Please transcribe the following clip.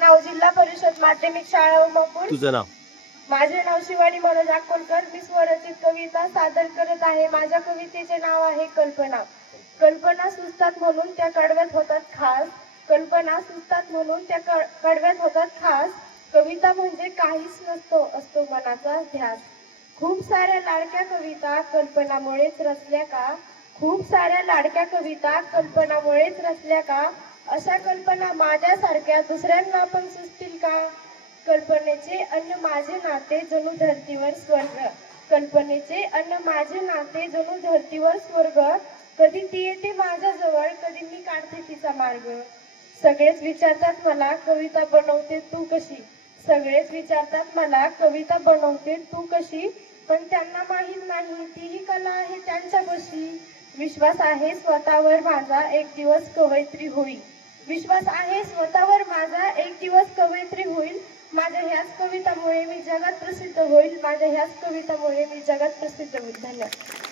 नाव जिल्हा परिषद माध्यमिक शाळा उमापूर तुझं नाव? माझे नाव शिवानी मनोज अक्कोलकर मी स्वरचित कविता सादर करत आहे. माझ्या कवितेचे नाव आहे कल्पना. कल्पना सुचतात म्हणून त्या कडव्यात होतात खास. कल्पना सुचतात म्हणून त्या कडव्यात होतात खास. कविता म्हणजे काहीच नसतो असतो मनाचा ध्यास. खूप साऱ्या लाडक्या कविता कल्पनामुळेच रचल्या का? खूप साऱ्या लाडक्या कविता कल्पनामुळेच रचल्या का? अशा कल्पना माझ्यासारख्या दुसऱ्यांना पण सुचतील का? कल्पनेचे अन्न माझे नाते जणू धर्तीवर स्वर्ग. कल्पनेचे अन्न माझे नाते जणू धर्तीवर स्वर्ग. कधी ती येते माझ्याजवळ कधी मी काढते तिचा मार्ग. सगळेच विचारतात मला कविता बनवते तू कशी? सगळेच विचारतात मला कविता बनवते तू कशी? पण त्यांना माहीत नाही तीही कला आहे त्यांच्यापाशी विश्वास आहे स्वतःवर माझा एक दिवस कवयित्री होईल विश्वास आहे स्वतःवर माझा एक दिवस कवयित्री होईल. माझ्या ह्याच कवितामुळे मी जगात प्रसिद्ध होईल. माझ्या ह्याच कवितामुळे मी जगात प्रसिद्ध होईल. धन्यवाद.